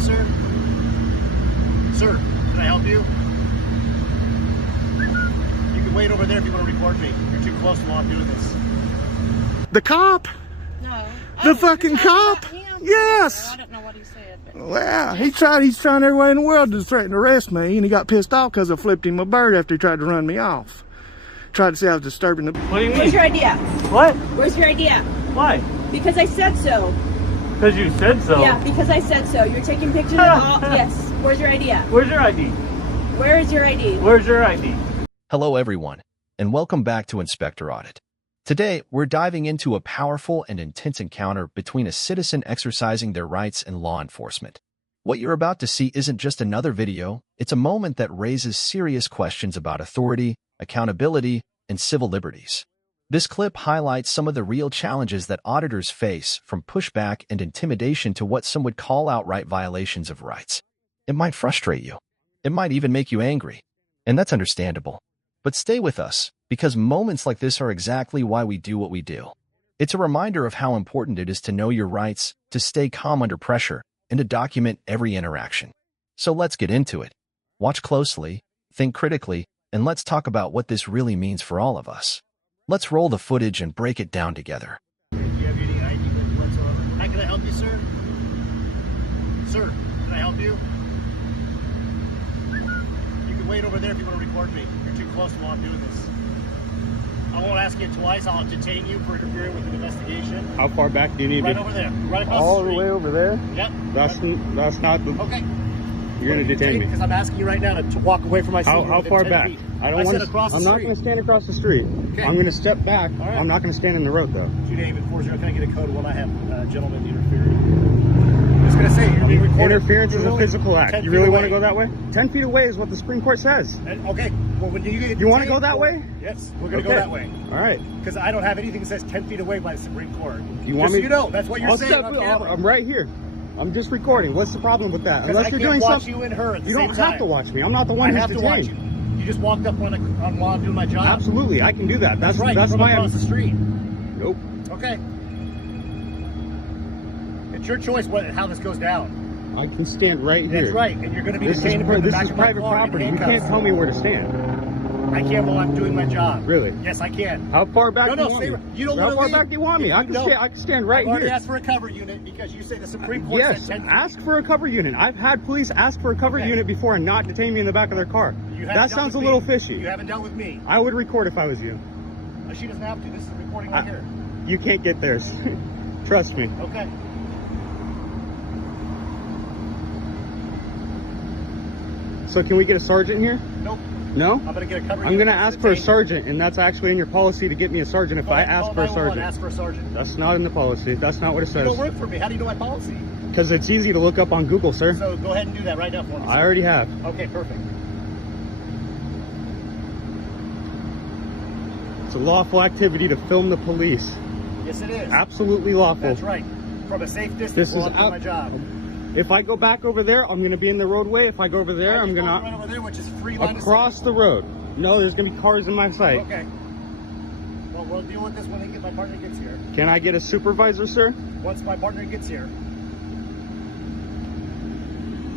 sir? Sir, can I help you? You can wait over there if you want to record me. You're too close while I'm doing this. The cop? No. The fucking cop? Yes. I don't know what he said. But Well, he's trying every way in the world to threaten to arrest me, and he got pissed off because I flipped him a bird after he tried to run me off. Tried to say I was disturbing the... What do you mean? where's your idea? What? Where's your idea? Why? Because I said so. Because you said so. Yeah, because I said so. You're taking pictures of all... Yes. Where's your idea? Where's your ID? Where is your ID? Where's your ID? Hello everyone, and welcome back to Inspector Audit. Today, we're diving into a powerful and intense encounter between a citizen exercising their rights and law enforcement. What you're about to see isn't just another video, it's a moment that raises serious questions about authority, accountability, and civil liberties. This clip highlights some of the real challenges that auditors face, from pushback and intimidation to what some would call outright violations of rights. It might frustrate you. It might even make you angry. And that's understandable. But stay with us, because moments like this are exactly why we do what we do. It's a reminder of how important it is to know your rights, to stay calm under pressure, and to document every interaction. So let's get into it. Watch closely, think critically, and let's talk about what this really means for all of us. Let's roll the footage and break it down together. Do you have any ID whatsoever? Hi, can I help you, sir? Sir, can I help you? You can wait over there if you want to record me. You're too close while I'm doing this. I won't ask you twice. I'll detain you for interfering with an investigation. How far back do you need Right to? over there. Right across All the the street. way over there? Yep. That's not the... Okay. You're going to detain me. Because I'm asking you right now to walk away from my seat. How far back? I don't want to. I'm not going to stand across the street. Okay. I'm going to step back. All right. I'm not going to stand in the road, though. 2 David 40. Can I get a code of what I have? Gentlemen interfering. I'm just going to say, you're being recorded. Interference is a physical act. You really want to go that way? 10 feet away is what the Supreme Court says. Okay. Well, when You want to go that way? Yes, we're going to go that way. All right. Because I don't have anything that says 10 feet away by the Supreme Court. You want just me? So you know, that's what you're saying on camera. I'm right here. I'm just recording. What's the problem with that? Unless you're doing something. You and her at the You same don't time. have to watch me. I'm not the one who's detained. I have to watch you. You just walked up while I'm doing my job. Absolutely, I can do that. That's right. That's from my. Across the street. Nope. Okay. It's your choice how this goes down. I can stand right here. That's right, and you're going to be This detained in the back is of my private car in property. You handcuffs. can't tell me where to stand. I can while I'm doing my job. Really? Yes, I can. How far back do you want stay me? right. You don't How want to far leave. back do you want me? I can stand right I've already here. asked for a cover unit because you say the Supreme Court Yes, said 10 feet. ask for a cover unit. I've had police ask for a cover unit before and not detain me in the back of their car. That sounds a little fishy. You haven't dealt with me. I would record if I was you. She doesn't have to. This is a recording right here. You can't get theirs. Trust me. Okay. So can we get a sergeant here? Nope. No? I'm going to get a cover I'm unit. going to ask for a sergeant, and that's actually in your policy to get me a sergeant if I ask for a sergeant. Ask for a sergeant. That's not in the policy. That's not what it says. You don't work for me. How do you know my policy? Because it's easy to look up on Google, sir. So go ahead and do that right now for me. I already have. Okay, perfect. It's a lawful activity to film the police. Yes, it is. Absolutely lawful. That's right. From a safe distance This while is I'm doing my job. If I go back over there, I'm going to be in the roadway. If I go over there, I'm going to... Right over there, which is free line across the road. No, there's going to be cars in my sight. Okay. Well, we'll deal with this when my partner gets here. Can I get a supervisor, sir? Once my partner gets here.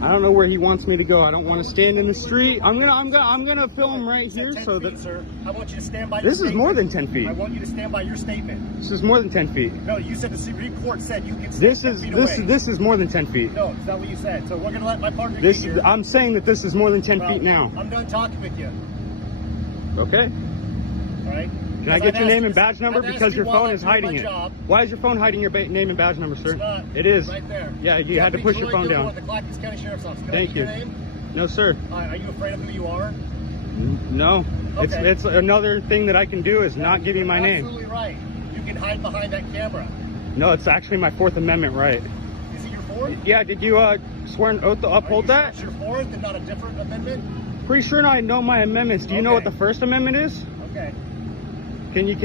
I don't know where he wants me to go. I don't want to stand in the street. I'm gonna film right here so that. Sir, I want you to stand by. This is more than 10 feet. I want you to stand by your statement. This is more than 10 feet. No, you said the Supreme Court said you can stand 10 feet away. This is more than 10 feet. No, it's not what you said. So we're gonna let my partner get here. I'm saying that this is more than 10 feet now. I'm done talking with you. Okay. All right. Can I get your name and badge number because your phone is hiding it? Why is your phone hiding your name and badge number, sir? It's not. It is. Right there. Yeah, you had to push your phone down. The Clackamas County Sheriff's Office. Thank you. No, sir. Are you afraid of who you are? No. Okay. It's another thing that I can do is not give you my name. Absolutely right. You can hide behind that camera. No, it's actually my Fourth Amendment right. Is it your fourth? Yeah. Did you swear an oath to uphold that? It's your fourth and not a different amendment? Pretty sure I know my amendments. Do you know what the First Amendment is? Okay. Can you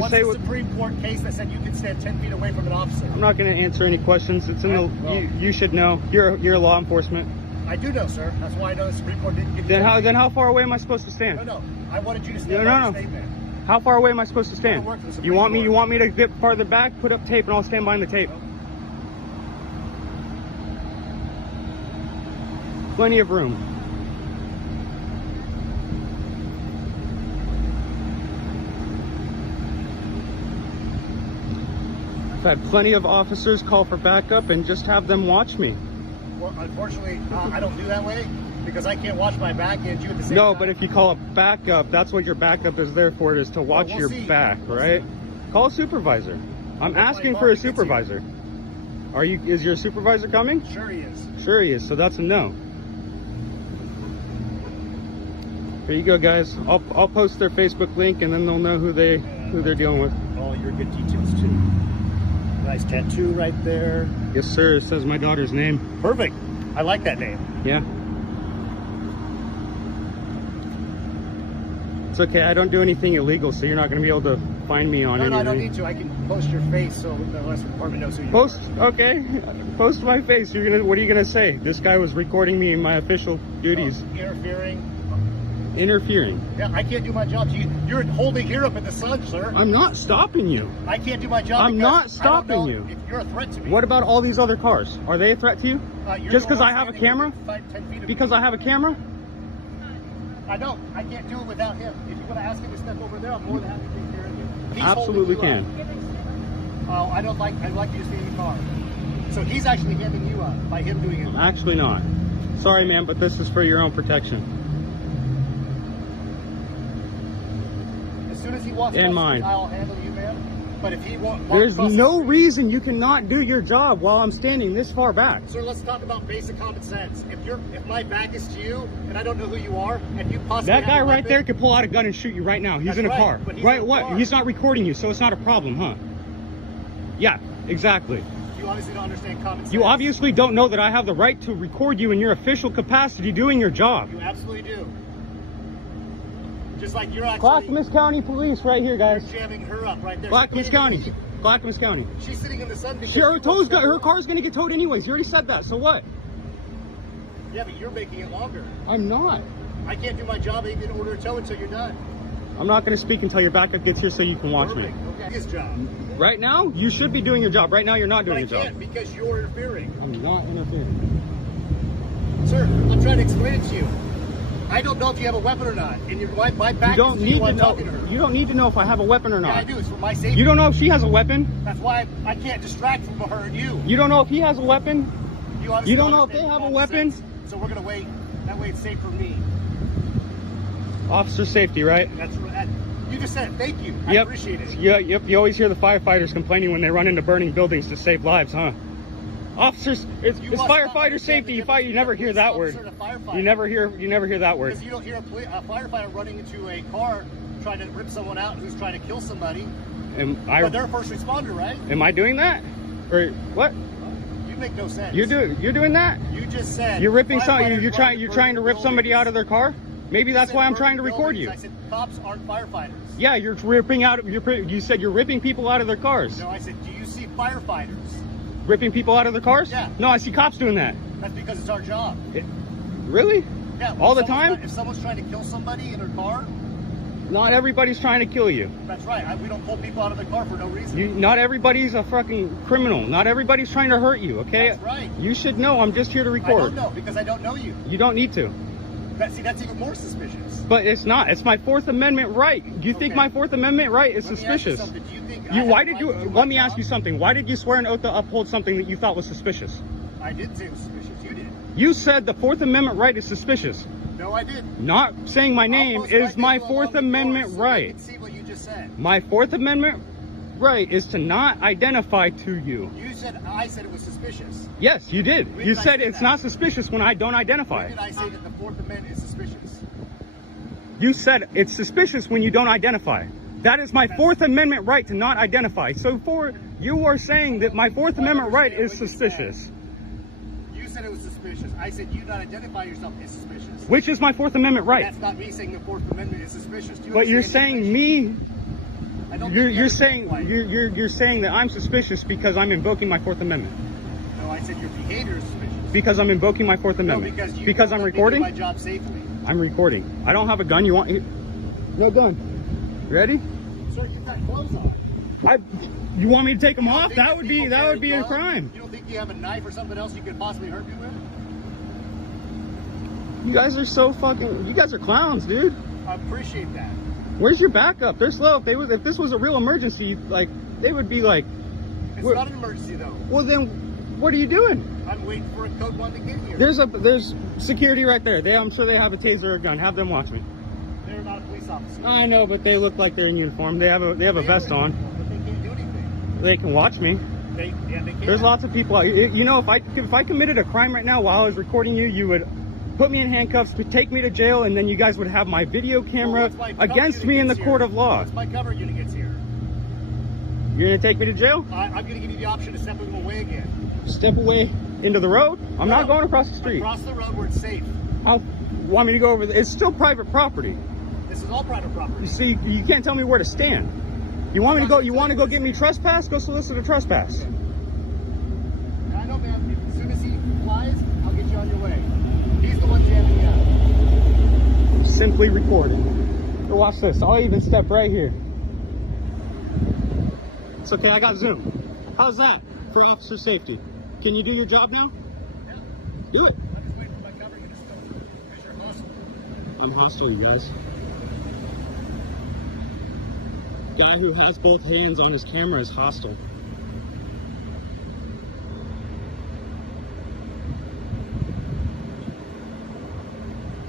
What's say the what? Supreme Court case that said you can stand 10 feet away from an officer? I'm not going to answer any questions. It's in the. You should know. You're law enforcement. I do know, sir. That's why I know the Supreme Court didn't give you. Then how far away am I supposed to stand? No. I wanted you to stand by your statement. How far away am I supposed to stand? You want me to get farther back? Put up tape and I'll stand behind the tape. Plenty of room. I've had plenty of officers call for backup and just have them watch me. Well, unfortunately, I don't do that way because I can't watch my back and you at the same time. No, but if you call a backup, that's what your backup is there for, is to watch we'll your see. back, We'll right? see. Call a supervisor. I'm asking for a supervisor. Is your supervisor coming? Sure he is. Sure he is, so that's a no. Here you go, guys. I'll post their Facebook link and then they'll know who they're dealing with. All your good details too. Nice tattoo right there. Yes, sir. It says my daughter's name. Perfect. I like that name. Yeah. It's okay. I don't do anything illegal, so you're not going to be able to find me on anything. No, I don't need to. I can post your face so the rest of the department knows who you Post, are. okay. Post my face. What are you gonna say? This guy was recording me in my official duties. Interfering. Yeah, I can't do my job. You're holding here up in the sun, sir. I'm not stopping you. I can't do my job. I'm not stopping you. If you're a threat to me. What about all these other cars? Are they a threat to you? Just because I have a camera? 5, 10 feet of Because me. I have a camera? I don't. I can't do it without him. If you want to ask him to step over there, I'm more than happy to take care of you. He's Absolutely holding you can. up. I'd like you to stay in the car. So he's actually handing you up by him doing it. Actually not. Sorry, man, but this is for your own protection. As soon as he walks And down the mine. street, I'll handle you, man. But if he won't, There's no reason you cannot do your job while I'm standing this far back. Sir, let's talk about basic common sense. If my back is to you and I don't know who you are, and you possibly That guy have a right weapon, there could pull out a gun and shoot you right now. He's That's in a right, car. but he's Right? in a What? car. He's not recording you, so it's not a problem, huh? Yeah, exactly. You obviously don't understand common sense. You obviously don't know that I have the right to record you in your official capacity doing your job. You absolutely do. Just like you're actually Clackamas County Police right here, guys. jamming her up right there. Clackamas County. Clackamas County. She's sitting in the sun because Her car's gonna get towed anyways. You already said that, so what? Yeah, but you're making it longer. I'm not. I can't do my job in order to tow until you're done. I'm not gonna speak until your backup gets here so you can watch me. Perfect. Okay. His job. Right now, you should be doing your job. Right now, you're not But doing I your job. can't because you're interfering. I'm not interfering. Sir, I'm trying to explain it to you. I don't know if you have a weapon or not. And my back You don't is to need you to while I'm know. talking to her. You don't need to know if I have a weapon or Yeah, not. I do. It's for my safety. You don't know if she has a weapon. That's why I can't distract from her and you. You don't know if he has a weapon. obviously You don't know if understand they have a common weapon? sense, so we're gonna wait. That way it's safe for me. Officer safety, right? That's right. You just said it. Thank you. I Yep. appreciate it. Yeah, yep. You always hear the firefighters complaining when they run into burning buildings to save lives, huh? Officers, it's You must firefighter understand safety. the You difference never between hear a that police word. officer and a firefighter. You never hear that word. Because you don't hear a firefighter running into a car trying to rip someone out who's trying to kill somebody. But they're a first responder, right? Am I doing that? Or what? You make no sense. You're doing that? You just said You're ripping something. firefighters You're trying to rip somebody out of their car? Maybe that's why I'm trying to record you. I said cops aren't firefighters. Yeah, you're ripping out. You said you're ripping people out of their cars. No, I said, do you see firefighters? Ripping people out of their cars? Yeah. No, I see cops doing that. That's because it's our job. Really? Yeah. All the if someone's time? If someone's trying to kill somebody in their car, Not everybody's trying to kill you. that's right. We don't pull people out of the car for no reason. Not everybody's a fucking criminal. Not everybody's trying to hurt you, okay? That's right. You should know I'm just here to I record. don't know because I don't know you. You don't need to. That's even more suspicious. But it's not. It's my Fourth Amendment right. Do you think Okay. my Fourth Amendment right is Let me ask you suspicious? something. Do you think I have Why the did you? right to do Let my me ask you job? something. Why did you swear an oath to uphold something that you thought was suspicious? I didn't say it was suspicious. You did. You said the Fourth Amendment right is suspicious. No, I didn't. Not saying my name I'll post is my video Fourth along the Amendment course so right. you can see what you just said. My Fourth Amendment right is to not identify to you. I said it was suspicious. Yes, you did. When You did I said say it's that? not suspicious when I don't identify. When did I say that the Fourth Amendment is suspicious? You said it's suspicious when you don't identify. That is my Fourth Amendment right to not identify. So you are saying that my Fourth Amendment right is suspicious. You said it was suspicious. I said you not identify yourself is suspicious. Which is my Fourth Amendment right? That's not me saying the Fourth Amendment is suspicious. Do you But you're understand saying the me. I don't You're think you saying understand why. you're saying that I'm suspicious because I'm invoking my Fourth Amendment. No, I said your behavior is suspicious. Because I'm invoking my Fourth No, Amendment. because I'm let me do recording. my job safely. I'm recording. I don't have a gun. You want? No gun. Ready? Sir, you've got clothes on. You want me to take them You don't off? think That would be people carry a guns? crime. You don't think you have a knife or something else you could possibly hurt me with? You guys are so fucking. You guys are clowns, dude. I appreciate that. Where's your backup? They're slow. If this was a real emergency, like they would be like. It's not an emergency though. Well then, what are you doing? I'm waiting for a code 1 to get here. There's security right there. I'm sure they have a taser or a gun. Have them watch me. They're not a police officer. I know, but they look like they're in uniform. They have a vest on. But they can't do anything. They can watch me. They can. There's lots of people out here. You know, if I committed a crime right now while I was recording you, you would put me in handcuffs to take me to jail, and then you guys would have my video camera against me in the court of law. Once my cover unit gets here, you're gonna take me to jail? I'm gonna give you the option to step away again. Step away into the road? I'm not going across the street. Across the road where it's safe. How want me to go over there? It's still private property. This is all private property. You see, you can't tell me where to stand. You want me to go? You want to go get me trespass? Go solicit a trespass. I know, man. As soon as he flies, I'll get you on your way. He's the one jamming you up. Simply recording. So watch this. I'll even step right here. It's okay. I got Zoom. How's that for officer safety? Can you do your job now? Yeah. Do it. I'm just waiting for my cover unit to start. Because you're hostile. I'm hostile, you guys. Guy who has both hands on his camera is hostile.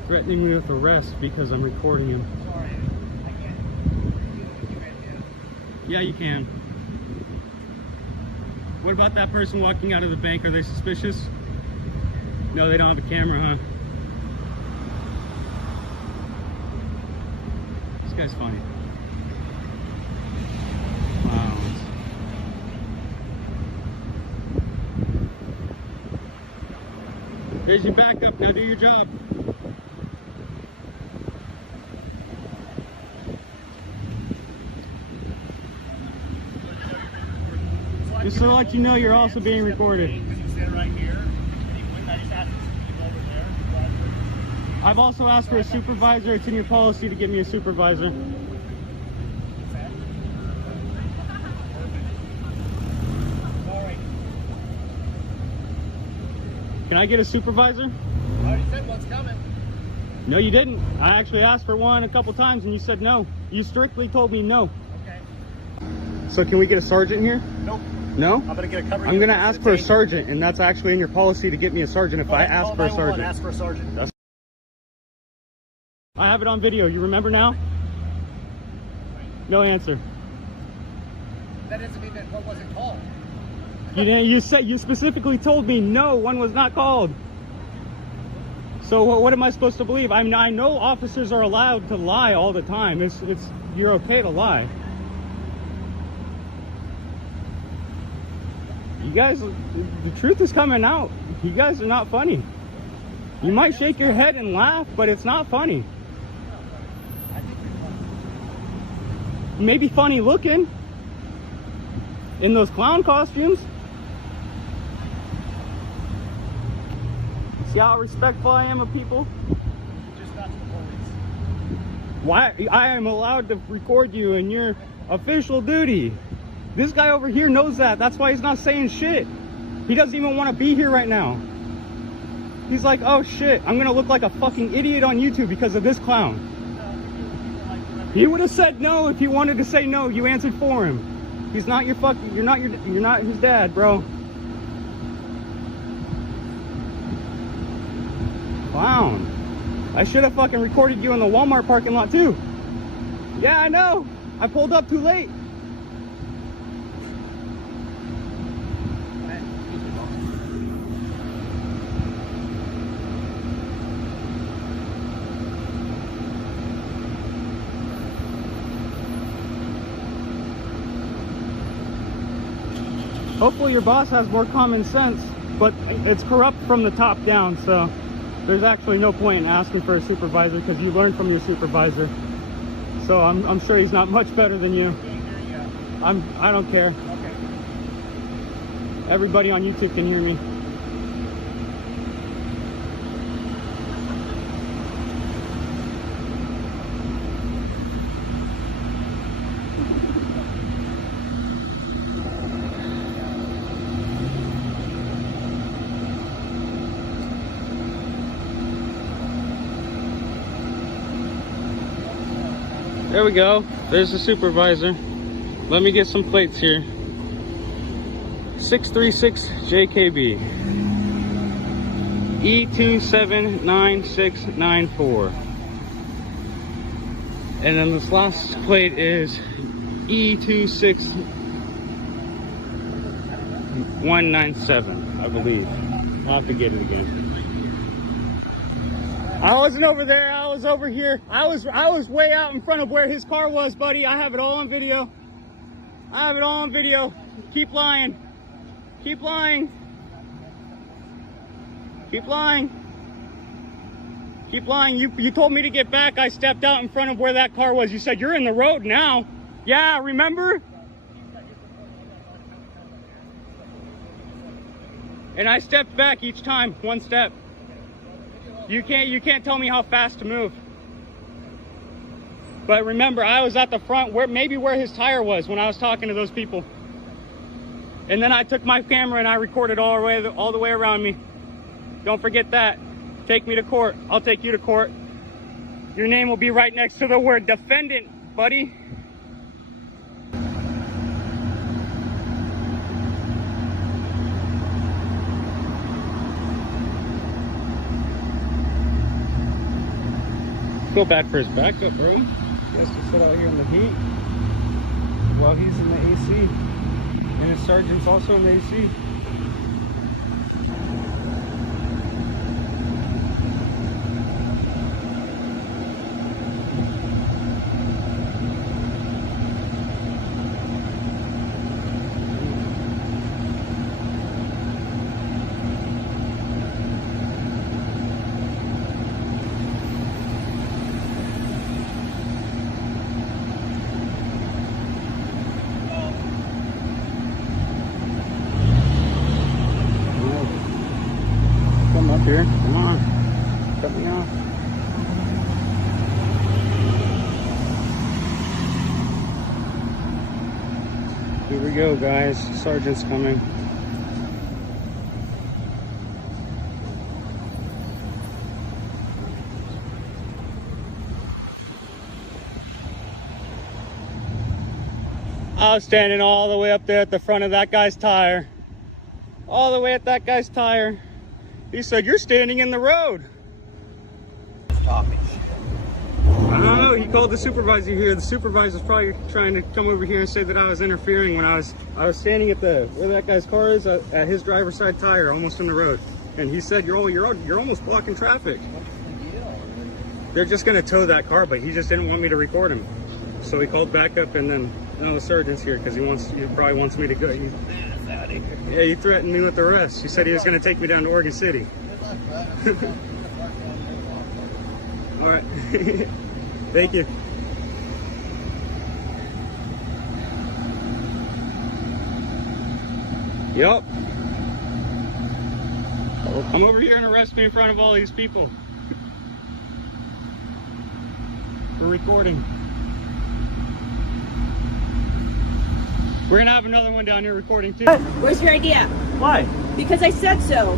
Threatening me with arrest because I'm recording him. Sorry. I can't. Yeah, you can. What about that person walking out of the bank? Are they suspicious? No, they don't have a camera, huh? This guy's funny. Wow. Here's your backup. Now do your job. Just to let you know, you're also being recorded. You stand right here, and you wouldn't. I just asked you over there. I've also asked for a supervisor. It's in your policy to give me a supervisor. Sorry. Can I get a supervisor? I already said one's coming. No, you didn't. I actually asked for one a couple times and you said no. You strictly told me no. Okay. So can we get a sergeant here? Nope. No? I'm gonna get a cover. I'm gonna ask for a sergeant, and that's actually in your policy to get me a sergeant if I ask for a sergeant. Ask for a sergeant. I have it on video. You remember now? No answer. That doesn't mean that one wasn't called. You didn't. You specifically told me no, one was not called. So what am I supposed to believe? I mean, I know officers are allowed to lie all the time. You're okay to lie. You guys, the truth is coming out. You guys are not funny. You might shake your head and laugh, but it's not funny. I think you're funny. Maybe funny looking in those clown costumes. See how respectful I am of people? Just not to the police. Why? I am allowed to record you in your official duty. This guy over here knows that. That's why he's not saying shit. He doesn't even want to be here right now. He's like, oh shit, I'm gonna look like a fucking idiot on YouTube because of this clown. He would have said no if he wanted to say no. You answered for him. He's not your fucking, you're not his dad, bro. Clown. I should have fucking recorded you in the Walmart parking lot too. Yeah, I know. I pulled up too late. Hopefully your boss has more common sense, but it's corrupt from the top down, so there's actually no point in asking for a supervisor because you learn from your supervisor. So I'm sure he's not much better than you. I don't care. Okay. Everybody on YouTube can hear me. There we go. There's the supervisor. Let me get some plates here. 636 JKB. E279694. And then this last plate is E26197, I believe. I'll have to get it again. I wasn't over there, I was over here. I was way out in front of where his car was, buddy. I have it all on video. I have it all on video. Keep lying. Keep lying. Keep lying. Keep lying. You told me to get back. I stepped out in front of where that car was. You said, you're in the road now. Yeah, remember? And I stepped back each time, one step. You can't tell me how fast to move. But remember, I was at the front, maybe where his tire was when I was talking to those people. And then I took my camera and I recorded all the way around me. Don't forget that. Take me to court. I'll take you to court. Your name will be right next to the word defendant, buddy. Feel bad for his backup, bro. He has to sit out here in the heat while he's in the AC. And his sergeant's also in the AC. Here, come on, cut me off. Here we go, guys. Sergeant's coming. I was standing all the way up there at the front of that guy's tire. All the way at that guy's tire. He said, you're standing in the road. I don't know. He called the supervisor here. The supervisor's probably trying to come over here and say that I was interfering when I was standing at where that guy's car is at his driver's side tire, almost in the road. And he said, you're almost blocking traffic. They're just gonna tow that car, but he just didn't want me to record him. So he called back up, and then now the sergeant's here because he probably wants me to go. Yeah, he threatened me with arrest. He said he was going to take me down to Oregon City. All right. Thank you. Yup. Come over here and arrest me in front of all these people for recording. We're gonna have another one down here recording too. Where's your idea? Why? Because I said so.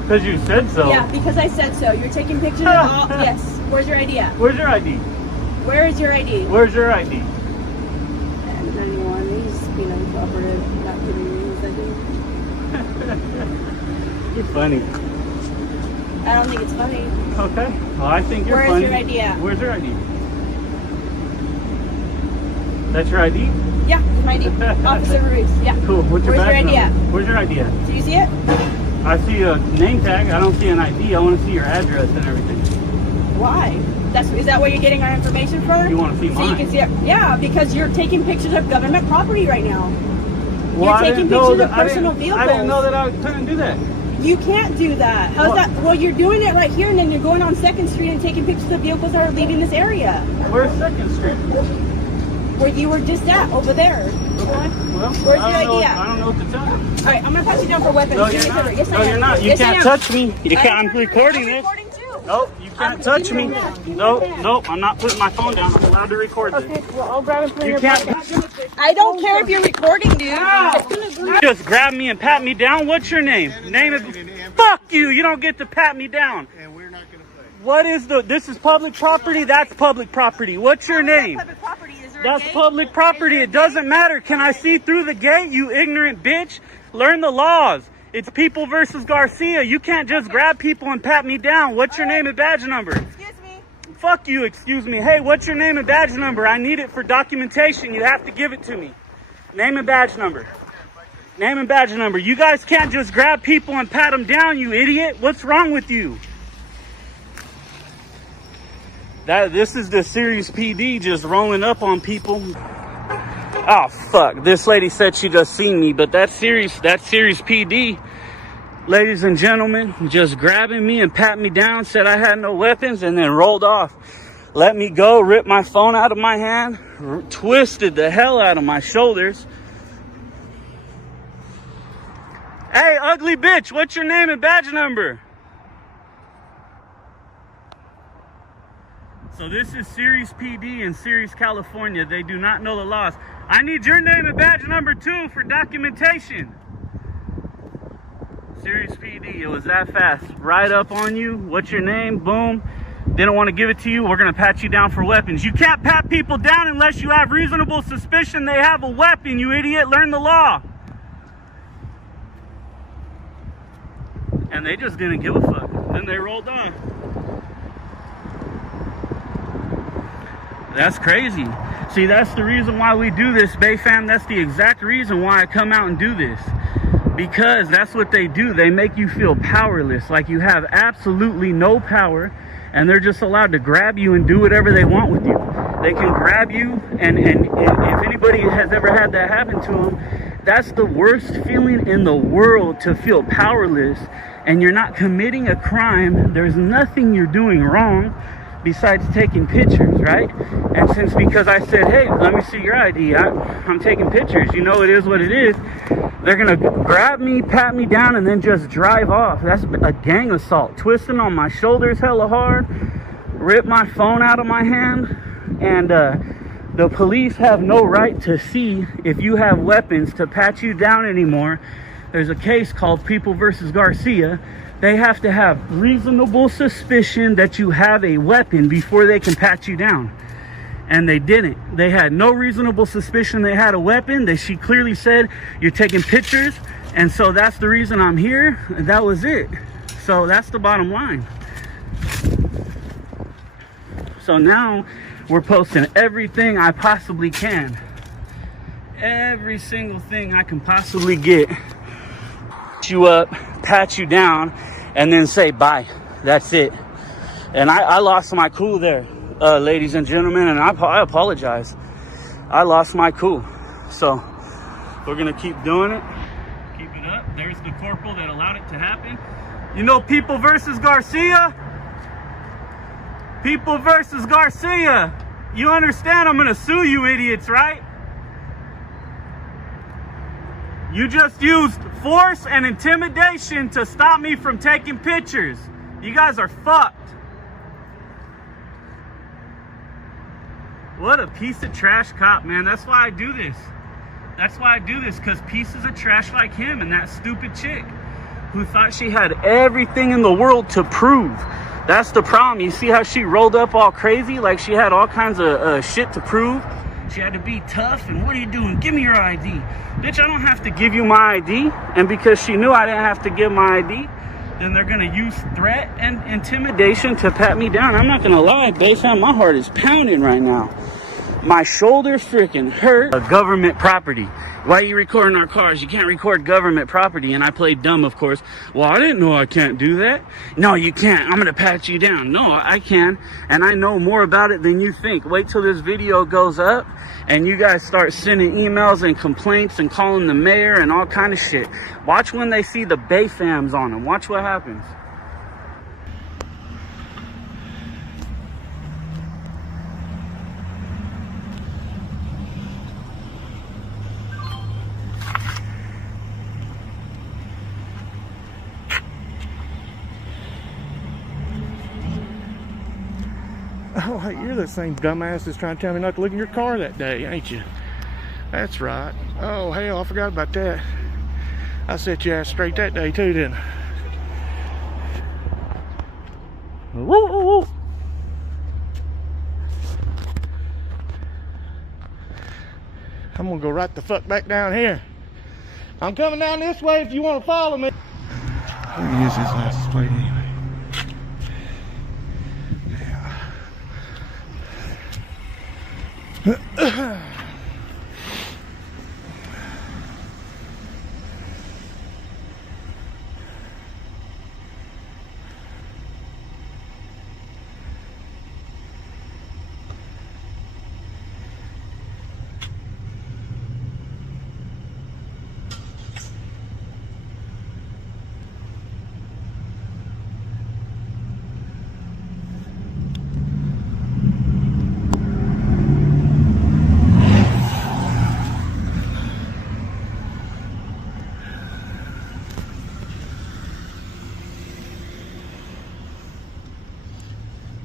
Because you said so. Yeah, because I said so. You're taking pictures of all. Yes. Where's your idea? Where's your ID? Where is your ID? Where's your ID? And anyone, he's being uncooperative, not giving me his ID. You're funny. I don't think it's funny. Okay. Well, I think you're funny. Where's your idea? Where's your ID? That's your ID? Yeah, it's my ID. Officer Ruiz. Yeah. Cool. What's your Where's your badge idea? number? Where's your idea? Do you see it? I see a name tag. I don't see an ID. I want to see your address and everything. Why? Is that where you're getting our information from? You want to see so mine? You can see it. Yeah, because you're taking pictures of government property right now. Well, You're taking pictures of personal vehicles. I didn't know that I couldn't do that. You can't do that. How's that? Well, you're doing it right here, and then you're going on 2nd Street and taking pictures of vehicles that are leaving this area. Where's 2nd Street? Where you were just at, over there. Okay. Well, where's your idea? I don't know what to tell you. All right, I'm gonna pat you down for weapons. No, Give you're me a not. Yes, No, I am. you're not. You Yes, can't touch me. You can't. I'm recording this. Recording too. Nope, you can't touch me. Nope, I'm not putting my phone down. I'm allowed to record this. Okay, well, I'll grab it from You your can't. pocket. I don't care if you're recording, dude. You just grab me and pat me down. What's your name? Name it. Fuck you. You don't get to pat me down. And we're not going to play. What is this is public property. That's public property. What's your name? That's public property. It doesn't matter. Can I see through the gate, you ignorant bitch? Learn the laws. It's people versus Garcia. You can't just grab people and pat me down. What's your name and badge number? Excuse me. Fuck you, excuse me. Hey, what's your name and badge number? I need it for documentation. You have to give it to me. Name and badge number. Name and badge number. You guys can't just grab people and pat them down, you idiot. What's wrong with you? This is the Sirius PD just rolling up on people. Oh, fuck. This lady said she just seen me, but that's Sirius PD, ladies and gentlemen, just grabbing me and patting me down, said I had no weapons, and then rolled off. Let me go, ripped my phone out of my hand, twisted the hell out of my shoulders. Hey, ugly bitch, what's your name and badge number? So this is Sirius PD in Sirius, California. They do not know the laws. I need your name and badge number too for documentation. Sirius PD, it was that fast. Right up on you. What's your name? Boom. Didn't want to give it to you. We're going to pat you down for weapons. You can't pat people down unless you have reasonable suspicion they have a weapon, you idiot. Learn the law. And they just didn't give a fuck. Then they rolled on. That's crazy. See, that's the reason why we do this, Bay Fam. That's the exact reason why I come out and do this. Because that's what they do. They make you feel powerless, like you have absolutely no power, and they're just allowed to grab you and do whatever they want with you. They can grab you, and if anybody has ever had that happen to them, that's the worst feeling in the world, to feel powerless, and you're not committing a crime. There's nothing you're doing wrong besides taking pictures, right? And since, because I said, hey, let me see your ID, I'm taking pictures, you know, it is what it is, they're gonna grab me, pat me down, and then just drive off. That's a gang assault. Twisting on my shoulders hella hard, rip my phone out of my hand, and the police have no right to see if you have weapons to pat you down anymore. There's a case called People versus Garcia. They have to have reasonable suspicion that you have a weapon before they can pat you down. And they didn't. They had no reasonable suspicion they had a weapon. She clearly said, you're taking pictures, and so that's the reason I'm here. And that was it. So that's the bottom line. So now we're posting everything I possibly can. Every single thing I can possibly get. You up, pat you down, and then say bye. That's it. And I lost my cool there, ladies and gentlemen, and I apologize. I lost my cool. So we're gonna keep doing it. Keep it up. There's the corporal that allowed it to happen. You know, People versus Garcia? People versus Garcia. You understand? I'm gonna sue you idiots, right? You just used force and intimidation to stop me from taking pictures. You guys are fucked. What a piece of trash cop, man. That's why I do this. That's why I do this, because pieces of trash like him and that stupid chick who thought she had everything in the world to prove. That's the problem. You see how she rolled up all crazy, like she had all kinds of shit to prove? She had to be tough, and what are you doing? Give me your ID. Bitch, I don't have to give you my ID. And because she knew I didn't have to give my ID, then they're gonna use threat and intimidation to pat me down. I'm not gonna lie, based on my heart is pounding right now. My shoulders freaking hurt. A government property. Why are you recording our cars? You can't record government property. And I played dumb, of course. Well, I didn't know I can't do that. No, you can't. I'm gonna pat you down. No, I can. And I know more about it than you think. Wait till this video goes up and you guys start sending emails and complaints and calling the mayor and all kind of shit. Watch when they see the Bay Fams on them. Watch what happens. Oh, hey, you're the same dumbass that's trying to tell me not to look in your car that day, ain't you? That's right. Oh, hell, I forgot about that. I set your ass straight that day, too, didn't I? Woo, woo, woo. I'm gonna go right the fuck back down here. I'm coming down this way if you want to follow me. Let me use this license plate anyway. Yeah.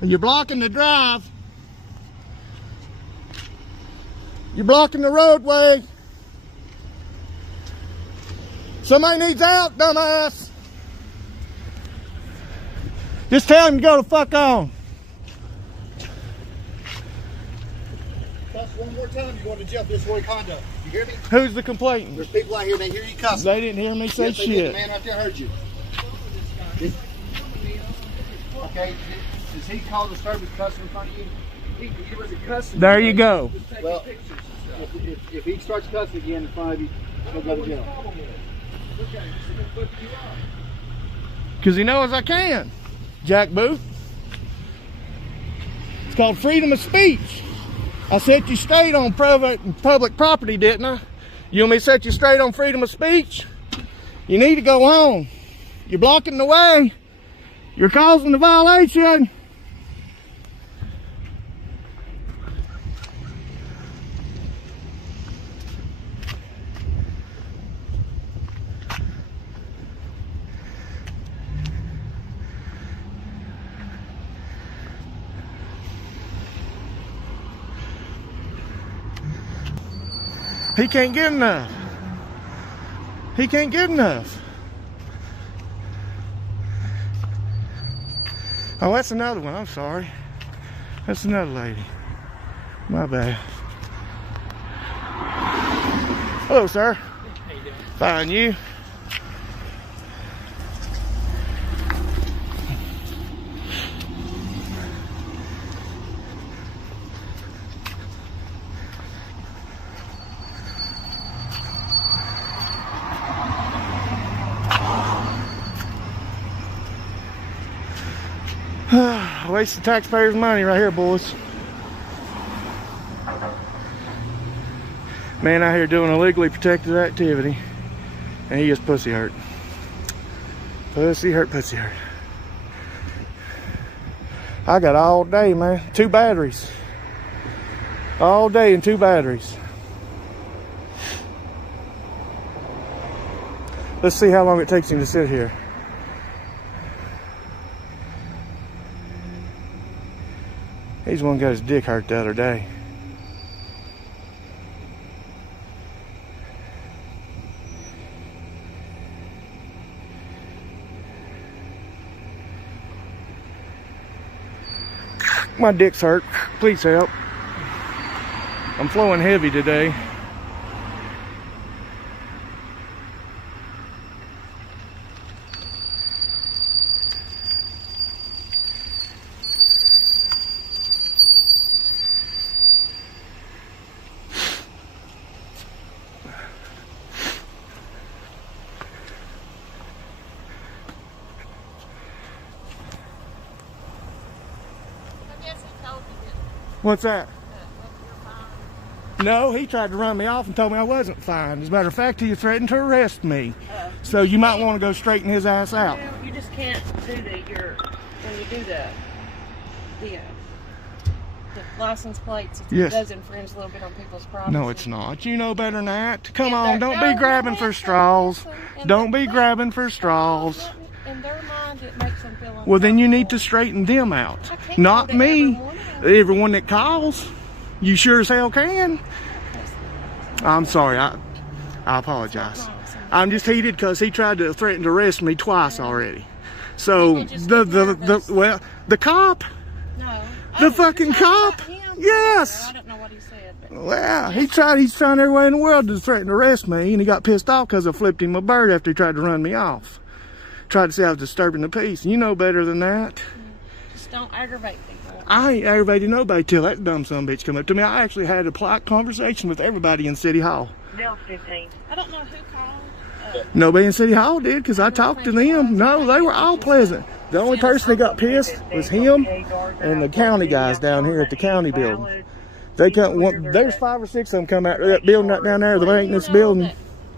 You're blocking the drive. You're blocking the roadway. Somebody needs out, dumbass. Just tell him to go the fuck on. Cuss one more time, you're going to jail for disorderly conduct. You hear me? Who's the complainant? There's people out here, they hear you cussing. They didn't hear me say Yes, they did. The shit. man out there heard you. Okay, does he cause disturbance cussing in front of you? He wasn't cussing. There you go. Well, if he starts cussing again in front of you, he'll go to jail. Because he knows I can. Jack Booth. It's called freedom of speech. I set you straight on private and public property, didn't I? You want me to set you straight on freedom of speech? You need to go home. You're blocking the way. You're causing the violation. He can't get enough. He can't get enough. Oh, that's another one. I'm sorry. That's another lady. My bad. Hello, sir. How you doing? Fine, you? Waste the taxpayers' money right here, boys. Man out here doing illegally protected activity, and he gets pussy hurt. Pussy hurt, pussy hurt. I got all day, man. 2 batteries. All day and 2 batteries. Let's see how long it takes him to sit here. He's the one who got his dick hurt the other day. My dick's hurt. Please help. I'm flowing heavy today. What's that? No, he tried to run me off and told me I wasn't fine. As a matter of fact, he threatened to arrest me. So you might want to go straighten his ass out. You just can't do that. When you do the license plates, it does infringe a little bit on people's privacy. No, it's not. You know better than that. Come on, don't be grabbing for straws. Don't be grabbing for straws. In their mind, it makes them feel uncomfortable. Well, then you need to straighten them out. Not me. Everyone that calls. You sure as hell can. I'm sorry. I apologize. I'm just heated because he tried to threaten to arrest me twice already. So the cop. No. The fucking cop. Yes. I don't know what he said. But Well, he's trying every way in the world to threaten to arrest me, and he got pissed off because I flipped him a bird after he tried to run me off. Tried to say I was disturbing the peace. You know better than that. just don't aggravate people. I ain't aggravated nobody till that dumb son of a bitch come up to me. I actually had a polite conversation with everybody in City Hall. I don't know who called. Nobody in City Hall did, because I talked to them. No, they were all pleasant. The only person that got pissed was him and the county guys down here at the county building. They come. There's 5 or 6 of them come out of that building right down there, the maintenance building.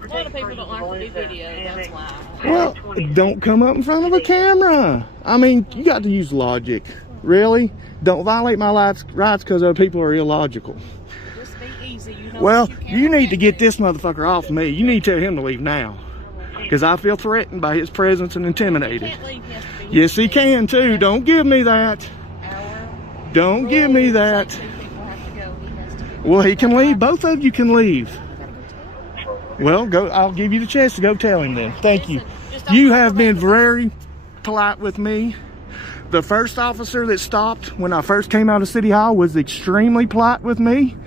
A lot of people don't like to do videos, that's why. Well, don't come up in front of a camera. I mean, you got to use logic. Really? Don't violate my rights because other people are illogical. Just be easy. You know Well, what you need to get this motherfucker off me. You need to tell him to leave now. Because I feel threatened by his presence and intimidated. He can't leave, he has to be Yes, he can too. Don't give me that. Don't give me that. Two people have to go. He has to be. Well, he can leave. Both of you can leave. Well, go. I'll give you the chance to go tell him then. Thank you. You have been very polite with me. The first officer that stopped when I first came out of City Hall was extremely polite with me.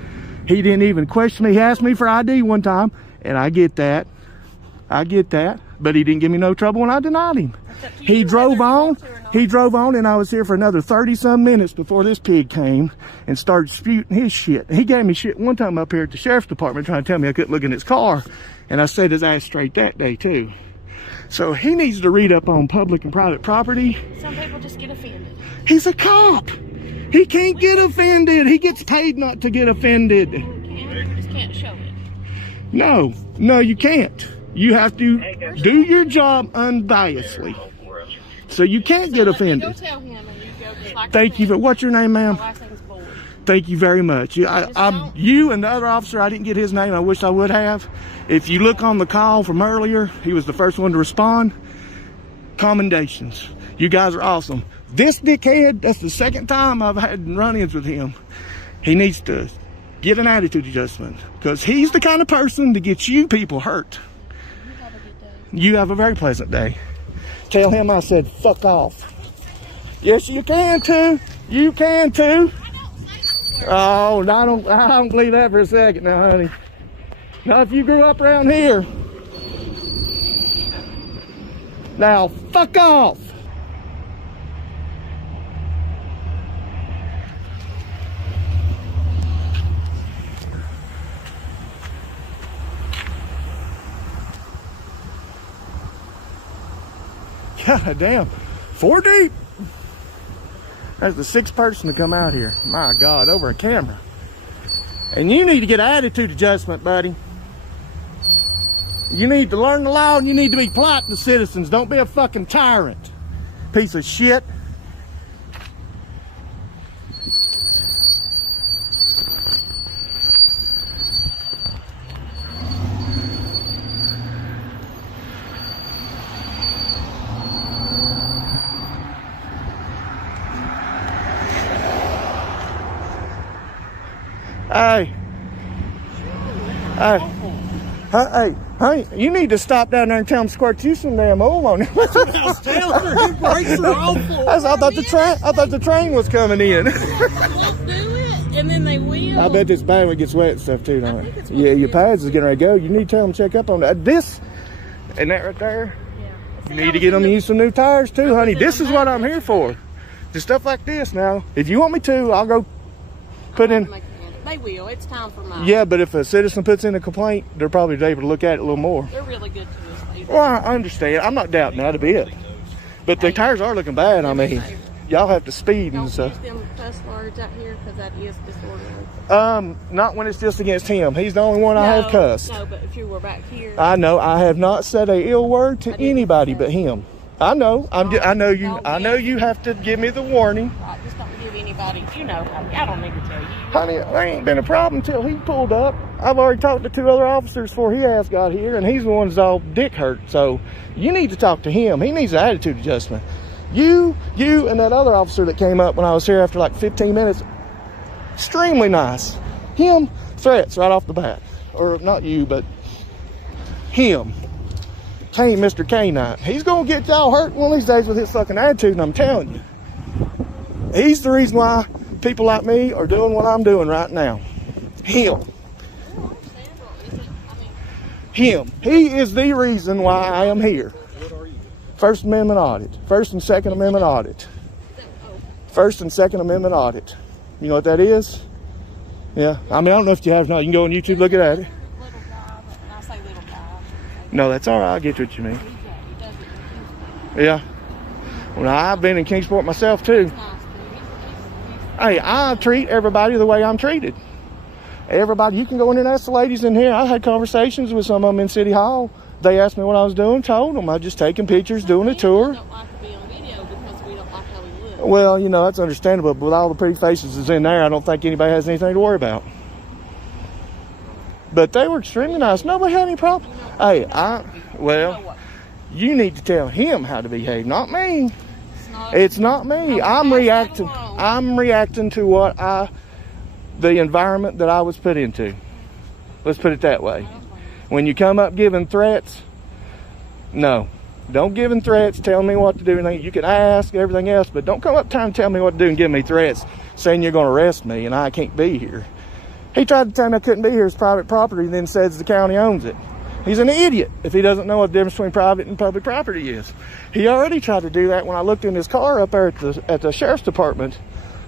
He didn't even question me. He asked me for ID one time, and I get that. I get that. But he didn't give me no trouble when I denied him. He drove on. He drove on, and I was here for another 30-some minutes before this pig came and started spewing his shit. He gave me shit one time up here at the sheriff's department trying to tell me I couldn't look in his car. And I set his ass straight that day, too. So he needs to read up on public and private property. Some people just get offended. He's a cop. He can't get offended. He gets paid not to get offended. You just can't show it. No, you can't. You have to do your job unbiasedly. So you can't get Go offended. tell him and you go just like Thank you. What's your name, ma'am? My last name's Boyd. Thank you very much. You and the other officer, I didn't get his name. I wish I would have. If you look on the call from earlier, he was the first one to respond. Commendations. You guys are awesome. This dickhead, that's the second time I've had run-ins with him. He needs to get an attitude adjustment because he's the kind of person that gets you people hurt. You have a good day. You have a very pleasant day. Tell him I said fuck off. Yes, you can too. You can too. Oh, I don't believe that for a second now, honey. Not if you grew up around here. Now, fuck off. God damn. 4 deep. That's the 6th person to come out here. My God, over a camera. And you need to get an attitude adjustment, buddy. You need to learn the law and you need to be polite to citizens. Don't be a fucking tyrant. Piece of shit. Hey. Hey, honey, you need to stop down there and tell them to squirt you some damn oil on it. That's what I was telling her. His brakes are awful. I thought the train was coming in. Let's do it, and then they will. I bet this bad when it gets wet and stuff too, don't think it? it's Yeah, your pads is getting ready to go. You need to tell them to check up on that. This, and that right there. Yeah. You need to get them to use some new tires too, honey. This is what I'm here for. Just stuff like this now. If you want me to, I'll go put in. They will. It's time for mine. Yeah, but if a citizen puts in a complaint, they're probably able to look at it a little more. They're really good to us. Well, I understand. I'm not doubting that a bit. But the tires are looking bad. I mean, y'all have to speed Don't and use stuff. them cuss words out here because that is disorderly. Not when it's just against him. He's the only one I have cussed. No, but if you were back here. I know. I have not said a ill word to anybody but him. I know. I know you. I know you have to give me the warning. Right, just don't give anybody. You know, I don't need to tell you. Honey, there ain't been a problem until he pulled up. I've already talked to 2 other officers before he has got here, and he's the one that's all dick hurt. So you need to talk to him. He needs an attitude adjustment. You and that other officer that came up when I was here after like 15 minutes, extremely nice. Him, threats right off the bat. Or not you, but him. Mr. K-9. He's going to get y'all hurt one of these days with his fucking attitude, and I'm telling you. He's the reason why people like me are doing what I'm doing right now. Him. Him. He is the reason why I am here. First Amendment audit. First and Second Amendment audit. First and Second Amendment audit. You know what that is? Yeah. I mean, I don't know if you have or not. You can go on YouTube, look at it. No, that's all right. I get what you mean. Yeah. Well, I've been in Kingsport myself, too. Hey, I treat everybody the way I'm treated. Everybody, you can go in there and ask the ladies in here. I had conversations with some of them in City Hall. They asked me what I was doing, told them. I was just taking pictures, doing a tour. Well, you know, that's understandable. But with all the pretty faces that's in there, I don't think anybody has anything to worry about. But they were extremely nice. Nobody had any problem. Hey, well, you need to tell him how to behave, not me. It's not me. I'm reacting to what the environment that I was put into. Let's put it that way. When you come up giving threats, no. Don't give him threats, tell me what to do. You can ask, everything else, but don't come up trying to tell me what to do and give me threats saying you're going to arrest me and I can't be here. He tried to tell me I couldn't be here. It's private property and then says the county owns it. He's an idiot if he doesn't know what the difference between private and public property is. He already tried to do that when I looked in his car up there at the sheriff's department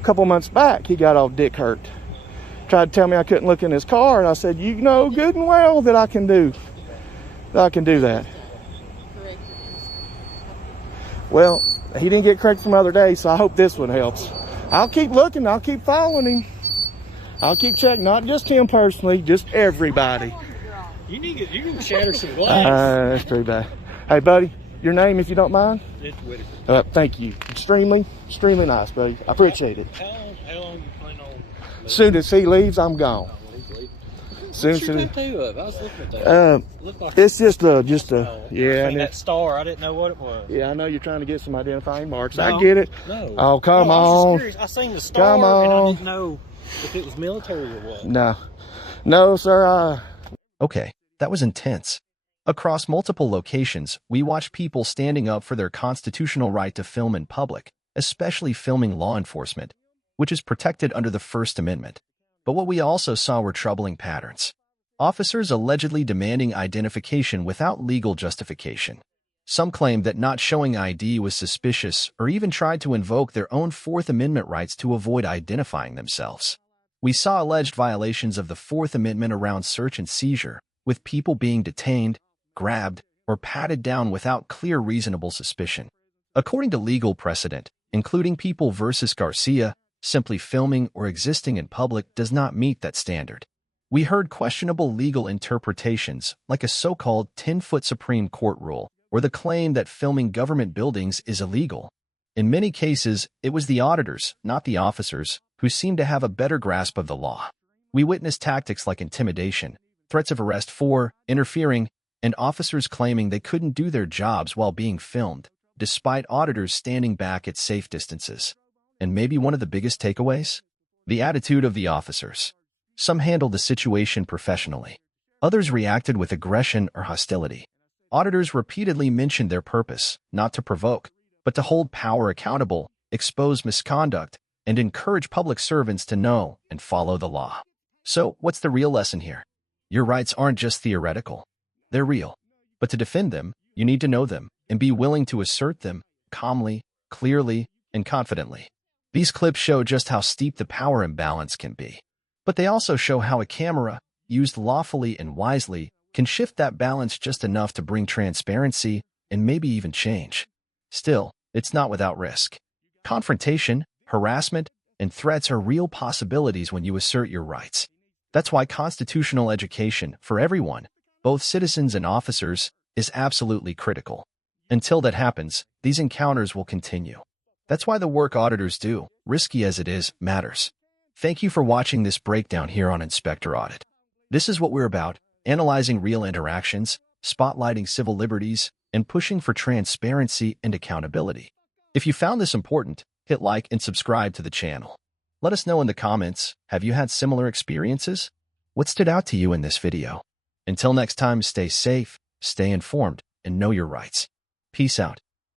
a couple months back. He got all dick hurt. Tried to tell me I couldn't look in his car, and I said, you know good and well that I can do that. Well, he didn't get correct from other days, so I hope this one helps. I'll keep looking, I'll keep following him. I'll keep checking, not just him personally, just everybody. You can shatter some glass. That's pretty bad. Hey, buddy, your name, if you don't mind? It's Whitaker. Thank you. Extremely nice, buddy. I appreciate it. How long you plan on? As soon as he leaves, I'm gone. What's your tattoo of? I was looking at that. Like it's just a yeah. And that star, I didn't know what it was. Yeah, I know you're trying to get some identifying marks. No, I get it. No. Oh, come on. I seen the star come on. and I didn't know if it was military or what. No, sir. Okay, that was intense. Across multiple locations, we watched people standing up for their constitutional right to film in public, especially filming law enforcement, which is protected under the First Amendment. But what we also saw were troubling patterns. Officers allegedly demanding identification without legal justification. Some claimed that not showing ID was suspicious or even tried to invoke their own Fourth Amendment rights to avoid identifying themselves. We saw alleged violations of the Fourth Amendment around search and seizure, with people being detained, grabbed, or patted down without clear reasonable suspicion. According to legal precedent, including People v. Garcia, simply filming or existing in public does not meet that standard. We heard questionable legal interpretations, like a so-called 10-foot Supreme Court rule, or the claim that filming government buildings is illegal. In many cases, it was the auditors, not the officers, who seemed to have a better grasp of the law. We witnessed tactics like intimidation, threats of arrest for interfering, and officers claiming they couldn't do their jobs while being filmed, despite auditors standing back at safe distances. And maybe one of the biggest takeaways? The attitude of the officers. Some handled the situation professionally. Others reacted with aggression or hostility. Auditors repeatedly mentioned their purpose, not to provoke, but to hold power accountable, expose misconduct, and encourage public servants to know and follow the law. So, what's the real lesson here? Your rights aren't just theoretical. They're real. But to defend them, you need to know them and be willing to assert them calmly, clearly, and confidently. These clips show just how steep the power imbalance can be. But they also show how a camera, used lawfully and wisely, can shift that balance just enough to bring transparency and maybe even change. Still, it's not without risk. Confrontation, harassment, and threats are real possibilities when you assert your rights. That's why constitutional education for everyone, both citizens and officers, is absolutely critical. Until that happens, these encounters will continue. That's why the work auditors do, risky as it is, matters. Thank you for watching this breakdown here on Inspector Audit. This is what we're about, analyzing real interactions, spotlighting civil liberties, and pushing for transparency and accountability. If you found this important, hit like and subscribe to the channel. Let us know in the comments, have you had similar experiences? What stood out to you in this video? Until next time, stay safe, stay informed, and know your rights. Peace out.